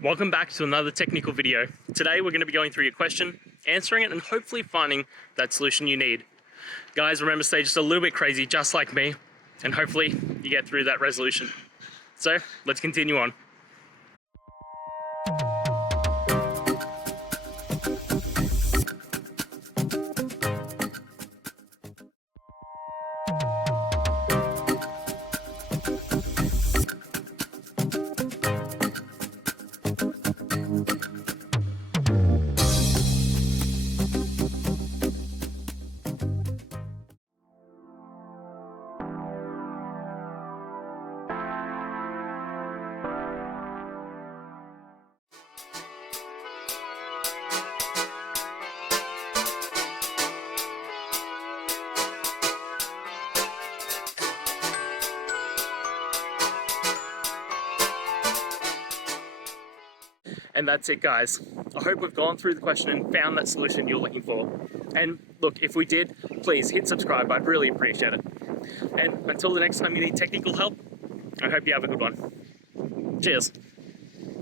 Welcome back to another technical video. Today we're going to be going through your question, answering it, and hopefully finding that solution you need. Guys, remember, stay just a little bit crazy, just like me, and hopefully you get through that resolution. So let's continue on. And that's it, guys. I hope we've gone through the question and found that solution you're looking for. And look, if we did, please hit subscribe. I'd really appreciate it. And until the next time you need technical help, I hope you have a good one. Cheers.